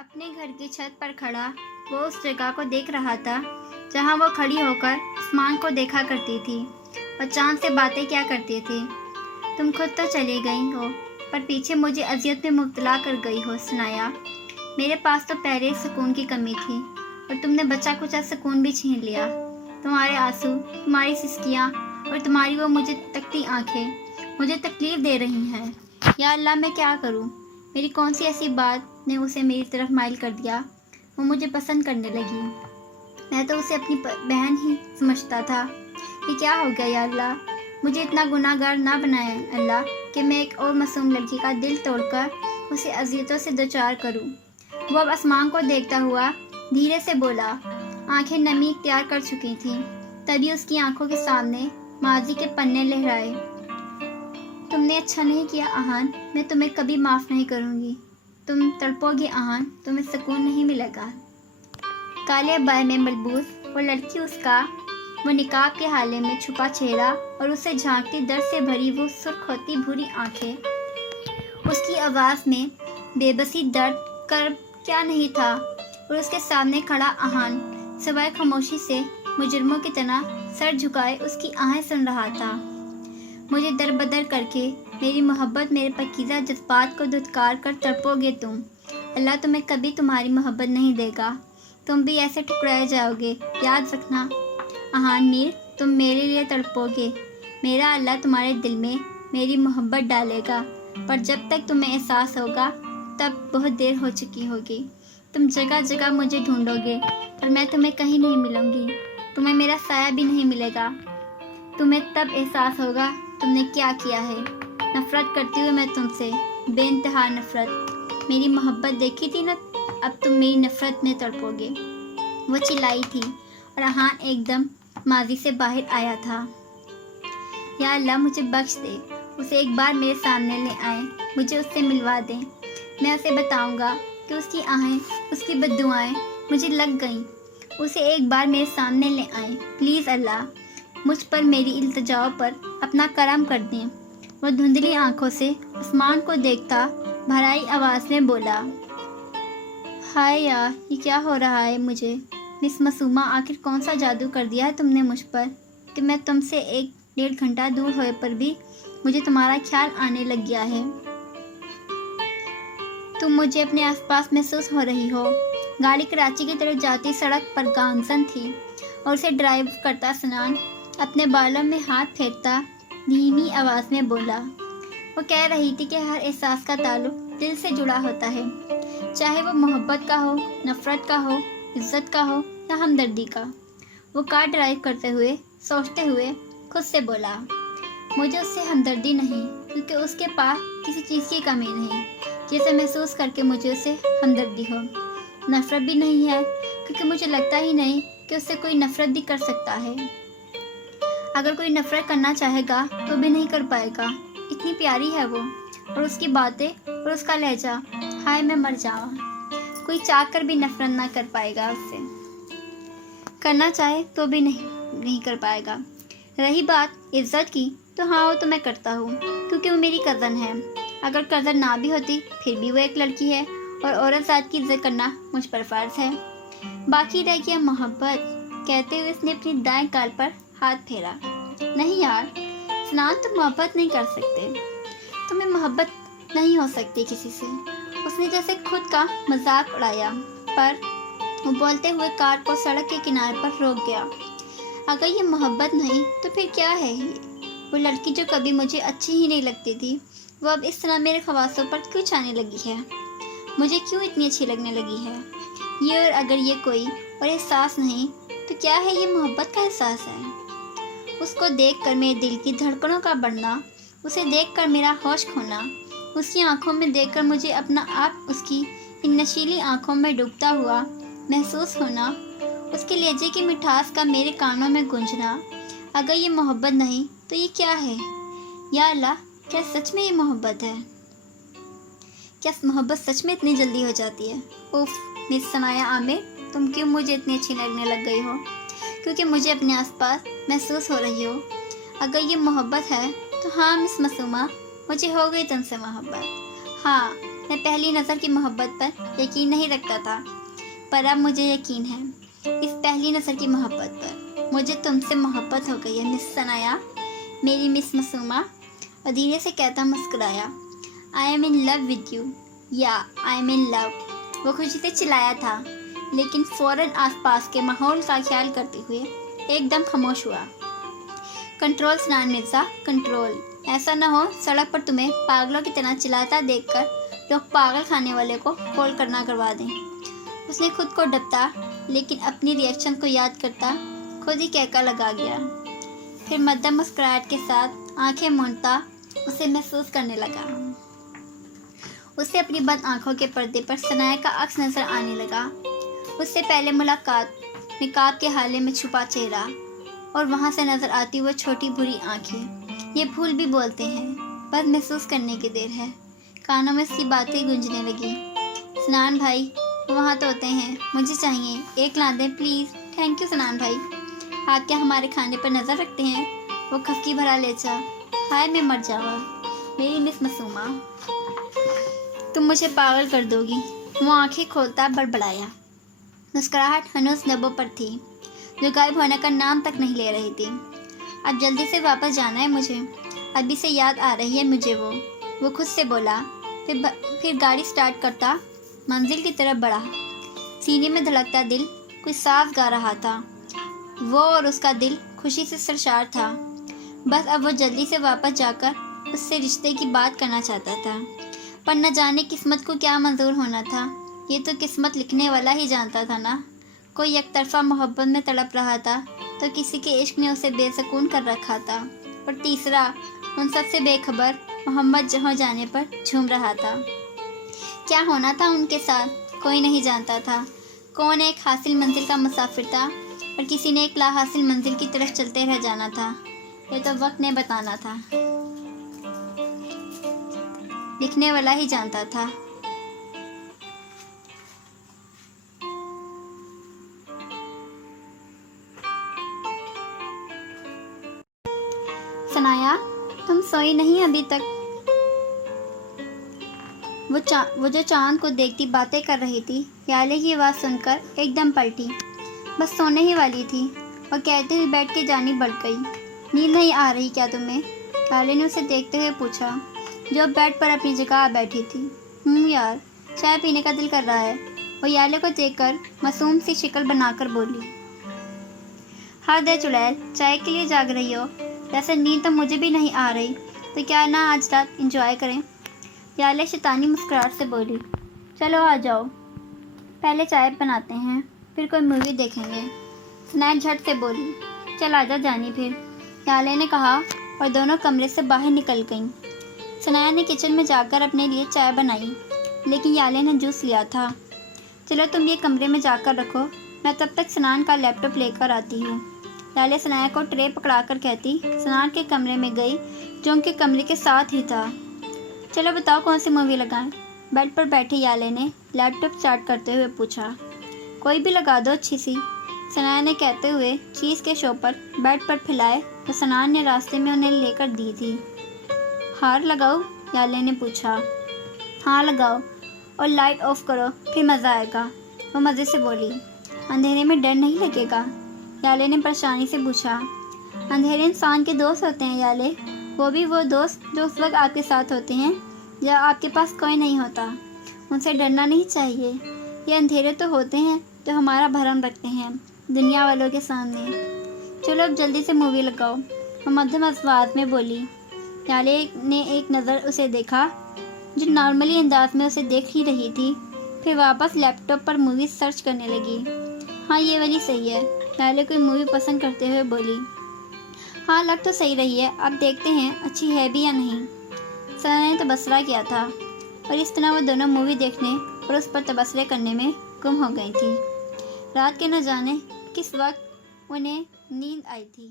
اپنے گھر کی چھت پر کھڑا وہ اس جگہ کو دیکھ رہا تھا جہاں وہ کھڑی ہو کر آسمان کو دیکھا کرتی تھی اور چاند سے باتیں کیا کرتی تھی۔ تم خود تو چلی گئی ہو پر پیچھے مجھے اذیت میں مبتلا کر گئی ہو ثنایا۔ میرے پاس تو پہلے سکون کی کمی تھی اور تم نے بچا کچا سکون بھی چھین لیا۔ تمہارے آنسو، تمہاری سسکیاں اور تمہاری وہ مجھے تکتی آنکھیں مجھے تکلیف دے رہی ہیں۔ یا اللہ، میں کیا کروں؟ میری کون سی ایسی بات نے اسے میری طرف مائل کر دیا؟ وہ مجھے پسند کرنے لگی۔ میں تو اسے اپنی بہن ہی سمجھتا تھا۔ یہ کیا ہو گیا یا اللہ؟ مجھے اتنا گناہ گار نہ بنائے اللہ کہ میں ایک اور معصوم لڑکی کا دل توڑ کر اسے اذیتوں سے دوچار کروں۔ وہ اب آسمان کو دیکھتا ہوا دھیرے سے بولا۔ آنکھیں نمی اختیار کر چکی تھیں، تبھی اس کی آنکھوں کے سامنے ماضی کے پنے لہرائے۔ تم نے اچھا نہیں کیا آہان، میں تمہیں کبھی معاف نہیں کروں گی۔ تم تڑپو گی آہان، تمہیں سکون نہیں ملے گا۔ کالے عبائے میں ملبوس وہ لڑکی، اس کا وہ نقاب کے حالے میں چھپا چہرہ اور اسے جھانکتی درد سے بھری وہ سرخ ہوتی بھوری آنکھیں، اس کی آواز میں بے بسی، درد، کرب کیا نہیں تھا، اور اس کے سامنے کھڑا آہان سوائے خاموشی سے مجرموں کی طرح سر جھکائے اس کی آہیں سن رہا تھا۔ مجھے در بدر کر کے میری محبت، میرے پاکیزہ جذبات کو دھتکار کر تڑپو گے تم۔ اللہ تمہیں کبھی تمہاری محبت نہیں دے گا، تم بھی ایسے ٹھکرائے جاؤ گے۔ یاد رکھنا آہان میر، تم میرے لیے تڑپو گے، میرا اللہ تمہارے دل میں میری محبت ڈالے گا، پر جب تک تمہیں احساس ہوگا تب بہت دیر ہو چکی ہوگی۔ تم جگہ جگہ مجھے ڈھونڈو گے پر میں تمہیں کہیں نہیں ملوں گی، تمہیں میرا سایہ بھی نہیں ملے گا۔ تمہیں تب احساس ہوگا تم نے کیا کیا ہے۔ نفرت کرتی ہوں میں تم سے، بے انتہا نفرت۔ میری محبت دیکھی تھی نا، اب تم میری نفرت میں تڑپو گے۔ وہ چلائی تھی اور آہان ایک دم ماضی سے باہر آیا تھا۔ یا اللہ مجھے بخش دے، اسے ایک بار میرے سامنے لے آئیں، مجھے اس سے ملوا دیں۔ میں اسے بتاؤں گا کہ اس کی آہیں، اس کی بددعائیں مجھے لگ گئیں۔ اسے ایک بار میرے سامنے لے آئیں، پلیز اللہ، مجھ پر میری التجاؤں پر اپنا کرم کر دیں۔ وہ دھندلی آنکھوں سے آسمان کو دیکھتا بھرائی آواز میں بولا۔ ہائے یار، یہ کیا ہو رہا ہے مجھے؟ مس معصومہ، آخر کون سا جادو کر دیا ہے تم نے مجھ پر کہ میں تم سے 1.5 گھنٹہ دور ہوئے پر بھی مجھے تمہارا خیال آنے لگ گیا ہے۔ تم مجھے اپنے آس پاس محسوس ہو رہی ہو۔ گاڑی کراچی کی طرف جاتی سڑک پر گامزن تھی اور اسے ڈرائیو کرتا سنان اپنے بالوں میں ہاتھ پھیرتا دھیمی آواز میں بولا۔ وہ کہہ رہی تھی کہ ہر احساس کا تعلق دل سے جڑا ہوتا ہے، چاہے وہ محبت کا ہو، نفرت کا ہو، عزت کا ہو یا ہمدردی کا۔ وہ کار ڈرائیو کرتے ہوئے سوچتے ہوئے خود سے بولا، مجھے اس سے ہمدردی نہیں کیونکہ اس کے پاس کسی چیز کی کمی نہیں جسے محسوس کر کے مجھے اس سے ہمدردی ہو۔ نفرت بھی نہیں ہے کیونکہ مجھے لگتا ہی نہیں کہ اس سے کوئی نفرت بھی کر سکتا ہے۔ اگر کوئی نفرت کرنا چاہے گا تو بھی نہیں کر پائے گا، اتنی پیاری ہے وہ، اور اس کی باتیں اور اس کا لہجہ، ہائے میں مر جاؤں۔ کوئی چاہ کر بھی نفرت نہ کر پائے گا اس سے، کرنا چاہے تو بھی نہیں کر پائے گا۔ رہی بات عزت کی تو ہاں، وہ تو میں کرتا ہوں کیونکہ وہ میری کزن ہے۔ اگر کزن نہ بھی ہوتی پھر بھی وہ ایک لڑکی ہے اور عورت ذات کی عزت کرنا مجھ پر فرض ہے۔ باقی رہ گیا محبت، کہتے ہوئے اس نے اپنی دائیں گال پر ہاتھ پھیرا۔ نہیں یار سنان، تم محبت نہیں کر سکتے، تمہیں محبت نہیں ہو سکتی کسی سے۔ اس نے جیسے خود کا مذاق اڑایا، پر وہ بولتے ہوئے کار کو سڑک کے کنارے پر روک گیا۔ اگر یہ محبت نہیں تو پھر کیا ہے یہ؟ وہ لڑکی جو کبھی مجھے اچھی ہی نہیں لگتی تھی، وہ اب اس طرح میرے خواصوں پر کیوں چھانے لگی ہے؟ مجھے کیوں اتنی اچھی لگنے لگی ہے یہ؟ اور اگر یہ کوئی اور احساس نہیں تو کیا ہے؟ یہ محبت کا احساس ہے۔ اس کو دیکھ کر میرے دل کی دھڑکنوں کا بڑھنا، اسے دیکھ کر میرا ہوش کھونا، اس کی آنکھوں میں دیکھ کر مجھے اپنا آپ اس کی ان نشیلی آنکھوں میں ڈوبتا ہوا محسوس ہونا، اس کے لہجے کی مٹھاس کا میرے کانوں میں گونجنا۔ اگر یہ محبت نہیں تو یہ کیا ہے؟ یا اللہ، کیا سچ میں یہ محبت ہے؟ کیا محبت سچ میں اتنی جلدی ہو جاتی ہے؟ اوف مس ثنایا عامر، تم کیوں مجھے اتنی اچھی لگنے لگ گئی ہو؟ کیونکہ مجھے اپنے آس پاس محسوس ہو رہی ہو۔ اگر یہ محبت ہے تو ہاں مس معصومہ، مجھے ہو گئی تم سے محبت۔ ہاں، میں پہلی نظر کی محبت پر یقین نہیں رکھتا تھا، پر اب مجھے یقین ہے اس پہلی نظر کی محبت پر۔ مجھے تم سے محبت ہو گئی ہے مس ثنایا، میری مس معصومہ، اور دھیرے سے کہتا مسکرایا، I am in love with you, یا آئی ایم ان لو۔ وہ خوشی سے چلایا تھا، لیکن فوراً آس پاس کے ماحول کا خیال کرتے ہوئے ایک دم خاموش ہوا۔ کنٹرول سنان مرزا، کنٹرول، ایسا نہ ہو سڑک پر تمہیں پاگلوں کی طرح چلاتا دیکھ کر لوگ پاگل خانے والے کو کال کرنا کروا دیں۔ اس نے خود کو ڈپتا، لیکن اپنی ری ایکشن کو یاد کرتا خود ہی کہکا لگا گیا، پھر مدھم مسکراہٹ کے ساتھ آنکھیں مونڈتا اسے محسوس کرنے لگا۔ اسے اپنی بند آنکھوں کے پردے پر ثنایا کا عکس نظر آنے لگا، اس سے پہلے ملاقات، نقاب کے حالے میں چھپا چہرہ، اور وہاں سے نظر آتی وہ چھوٹی بھوری آنکھیں۔ یہ پھول بھی بولتے ہیں، بس محسوس کرنے کی دیر ہے۔ کانوں میں اس کی باتیں گونجنے لگی، سنان بھائی وہ وہاں تو ہوتے ہیں، مجھے چاہیے ایک لا دیں پلیز۔ تھینک یو سنان بھائی، آپ کیا ہمارے کھانے پر نظر رکھتے ہیں؟ وہ کھسکی بھرا لہجہ، ہائے میں مر جاوا میری مس معصومہ، تم مجھے پاگل کر دو گی۔ وہ آنکھیں کھولتا بڑبڑایا، مسکراہٹ ہنوز لبوں پر تھی جو غائب ہونے کا نام تک نہیں لے رہی تھی۔ اب جلدی سے واپس جانا ہے مجھے، ابھی سے یاد آ رہی ہے مجھے وہ خود سے بولا، پھر گاڑی سٹارٹ کرتا منزل کی طرف بڑھا۔ سینے میں دھڑکتا دل کوئی ساز گا رہا تھا، وہ اور اس کا دل خوشی سے سرشار تھا۔ بس اب وہ جلدی سے واپس جا کر اس سے رشتے کی بات کرنا چاہتا تھا، پر نہ جانے قسمت کو کیا منظور ہونا تھا، یہ تو قسمت لکھنے والا ہی جانتا تھا نا۔ کوئی یک طرفہ محبت میں تڑپ رہا تھا تو کسی کے عشق نے اسے بے سکون کر رکھا تھا، اور تیسرا ان سب سے بے خبر محمد ہو جانے پر جھوم رہا تھا۔ کیا ہونا تھا ان کے ساتھ کوئی نہیں جانتا تھا۔ کون ایک حاصل منزل کا مسافر تھا اور کسی نے ایک لا حاصل منزل کی طرف چلتے رہ جانا تھا، یہ تو وقت نے بتانا تھا، لکھنے والا ہی جانتا تھا۔ ثنایا تم سوئی نہیں ابھی تک؟ وہ جو چاند کو دیکھتی باتیں کر رہی تھی، یالے کی آواز سن کر ایک دم پلٹی، بس سونے ہی والی تھی، اور کہتے ہوئے بیٹھ کے جانب بڑھ گئی۔ نیند نہیں آ رہی کیا تمہیں؟ یالے نے اسے دیکھتے ہوئے پوچھا، جو بیڈ پر اپنی جگہ آ بیٹھی تھی۔ یار چائے پینے کا دل کر رہا ہے، وہ یالے کو دیکھ کر معصوم سی شکل بنا کر بولی۔ ہر دے چڑیل، چائے کے لیے جاگ رہی ہو؟ ویسے نیند تو مجھے بھی نہیں آ رہی، تو کیا نہ آج رات انجوائے کریں؟ یالے شیطانی مسکراہٹ سے بولی، چلو آ جاؤ، پہلے چائے بناتے ہیں پھر کوئی مووی دیکھیں گے۔ ثنایا جھٹ سے بولی، چل آجا جانی پھر، یالے نے کہا، اور دونوں کمرے سے باہر نکل گئیں۔ ثنایا نے کچن میں جا کر اپنے لیے چائے بنائی، لیکن یالے نے جوس لیا تھا۔ چلو تم یہ کمرے میں جا کر رکھو، میں تب تک سنان کا لیپ ٹاپ لے کر آتی ہوں۔ یالے ثنایا کو ٹرے پکڑا کر کہتی سنان کے کمرے میں گئی، جو ان کے کمرے کے ساتھ ہی تھا۔ چلو بتاؤ کون سی مووی لگائیں؟ بیڈ پر بیٹھے یالے نے لیپ ٹاپ اسٹارٹ کرتے ہوئے پوچھا۔ کوئی بھی لگا دو اچھی سی، ثنایا نے کہتے ہوئے چیز کے شو پر بیڈ پر پھیلائے تو سنان نے راستے میں انہیں لے کر دی تھی۔ ہار لگاؤ؟ یالے نے پوچھا۔ ہاں لگاؤ، اور لائٹ آف کرو، پھر مزہ آئے گا، وہ مزے سے بولی۔ اندھیرے میں ڈر نہیں لگے گا؟ یالے نے پریشانی سے پوچھا۔ اندھیرے انسان کے دوست ہوتے ہیں یالے، وہ بھی وہ دوست جو اس وقت آپ کے ساتھ ہوتے ہیں جب آپ کے پاس کوئی نہیں ہوتا، ان سے ڈرنا نہیں چاہیے۔ یہ اندھیرے تو ہوتے ہیں جو ہمارا بھرم رکھتے ہیں دنیا والوں کے سامنے۔ چلو اب جلدی سے مووی لگاؤ، وہ مدھم آواز میں بولی۔ یالے نے ایک نظر اسے دیکھا جو نارملی انداز میں اسے دیکھ ہی رہی تھی، پھر واپس لیپ ٹاپ پر مووی سرچ کرنے لگی۔ ہاں یہ والی صحیح ہے، یالے کوئی مووی پسند کرتے ہوئے بولی۔ ہاں لگ تو صحیح رہی ہے، اب دیکھتے ہیں اچھی ہے بھی یا نہیں۔ ثنایا نے تبصرہ کیا تھا، اور اس طرح وہ دونوں مووی دیکھنے اور اس پر تبصرے کرنے میں گم ہو گئی تھی۔ رات کے نہ جانے کس وقت انہیں نیند آئی تھی۔